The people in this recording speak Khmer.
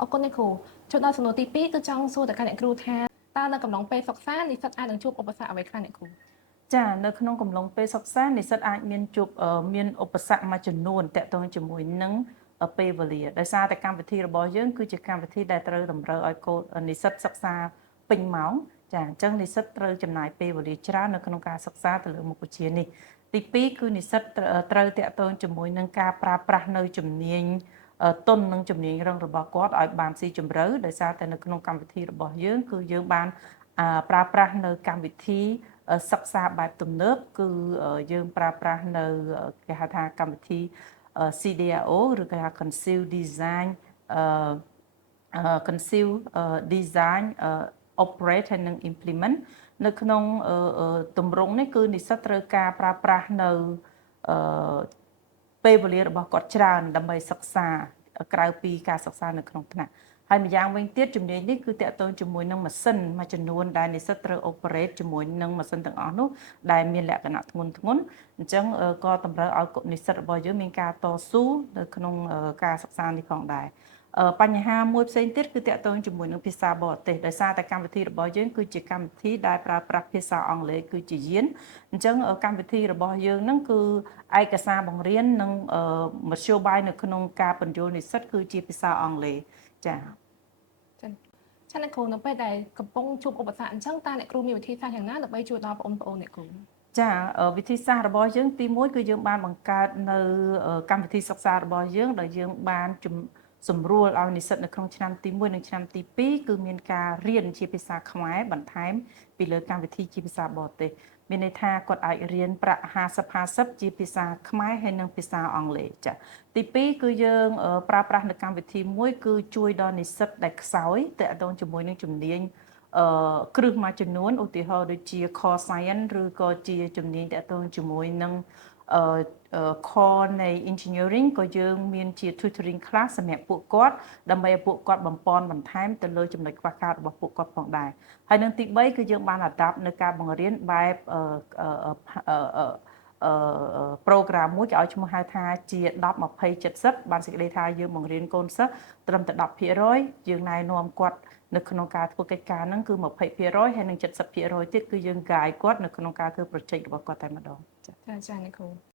អរគុណអ្នកគ្រូចូលដល់សំណួរទី2គឺចង់សួរទៅកាន់អ្នកគ្រូថាតើនៅកំឡុងពេលសិក្សានិស្សិតអាចនឹងជួបឧបសគ្គអ្វីខ្លះអ្នកគ្រូចានៅក្នុងកំឡុងពេលសិក្សានិស្សិតអាចមានជួបមានឧបសគ្គមួយចំនួនតាក់ទងជាមួយនឹងពេលវេលាដោយសារតែកម្មវិធីរបស់យើងគឺជាកម្មវិធីដែលត្រូវតម្រូវឲ្យកូននិស្សិតសិក្សាពេញម៉ោងចាអញ្ចឹងនិស្សិតត្រូវចំណាយពេលវេលាច្រើននៅក្នុងការសិក្សាទៅលើមុខវិជ្ជានេះទី2គឺនិស្សិតត្រូវតាក់ទងជាមួយនឹងការប្រើប្រាស់នៅជំនាញទុននិងជំនាញរឹងរបស់គាត់ឲ្យបានស៊ីជម្រៅដោយសារតែនៅក្នុងកម្មវិធីរបស់យើងគឺយើងបានប្រើប្រាស់នៅកម្មវិធីសិក្សាបែបទំនើបគឺយើងប្រើប្រាស់នៅគេហៅថាកម្មវិធី CDAO ឬគេហៅ Conceal Design Conceal Design Operate និង Implement នៅក្នុងទម្រង់នេះគឺនិស្សិតត្រូវការប្រើប្រាស់នៅពេលវេលារបស់គាត់ច្រើនដើម្បីសិក្សាក្រៅពីការសិក្សានៅក្នុងថ្នាក់ហើយម្យ៉ាងវិញទៀតជំនាញនេះគឺតកតងជាមួយនឹងម៉ាស៊ីនមួយចំនួនដែលនិស្សិតត្រូវ operate ជាមួយនឹងម៉ាស៊ីនទាំងអស់នោះដែលមានលក្ខណៈធ្ងន់អញ្ចឹងក៏តម្រូវឲ្យនិស្សិតរបស់យើងមានការតស៊ូនៅក្នុងការសិក្សានេះផងដែរបញ្ហាមួយផ្សេងទៀតគឺតកតងជាមួយនឹងភាសាបរទេសដោយសារតែកម្មវិធីរបស់យើងគឺជាកម្មវិធីដែលប្រើប្រាស់ភាសាអង់គ្លេសគឺជាយានអញ្ចឹងកម្មវិធីរបស់យើងហ្នឹងគឺឯកសារបង្រៀននិងមធ្យោបាយនៅក្នុងការបញ្ចូលនិស្សិតគឺជាភាសាអង់គ្លេសចា៎អ្នកគ្រូនៅពេលដែលកំពុងជួបឧបសគ្គអញ្ចឹងតើអ្នកគ្រូមានវិធីសាស្ត្រយ៉ាងណាដើម្បីជួយដល់បងប្អូនអ្នកគ្រូចាវិធីសាស្ត្ររបស់យើងទី1គឺយើងបានបង្កើតនៅកម្មវិធីសិក្សារបស់យើងដែលយើងបានសម្រួលឲ្យនិស្សិតនៅក្នុងឆ្នាំទី1និងឆ្នាំទី2គឺមានការរៀនជាភាសាខ្មែរបន្ថែមពីលើកម្មវិធីជាភាសាបរទេសមានន័យថាគាត់អាចរៀនប្រាក់50ជាភាសាខ្មែរហើយនិងភាសាអង់គ្លេសចាទី2គឺយើងប្រើប្រាស់នៅកម្មវិធីមួយគឺជួយដល់និស្សិតដែលខ្សោយទាក់ទងជាមួយនឹងជំនាញគ្រឹះមួយចំនួនឧទាហរណ៍ដូចជា Core Science ឬក៏ជាជំនាញទាក់ទងជាមួយនឹងcore នៃ engineering ក៏យើងមានជា tutoring class សម្រាប់ពួកគាត់ដើម្បីឲ្យពួកគាត់បំពេញបន្ថែមទៅលើចំណុចខ្វះខាតរបស់ពួកគាត់ផងដែរហើយនឹងទី3គឺយើងបាន adapt នៅការបង្រៀនបែបprogram មួយគេឲ្យឈ្មោះហៅថាជា10 20 70បានសេចក្តីថាយើងបង្រៀនកូនសិស្សត្រឹមតែ 10% យើងណែនាំគាត់នៅក្នុងការធ្វើកិច្ចការហ្នឹងគឺ 20% ហើយនឹង 70% ទៀតគឺយើង guide គាត់នៅក្នុងការធ្វើ project របស់គាត់តែម្ដងចាអ្នកគ្រូ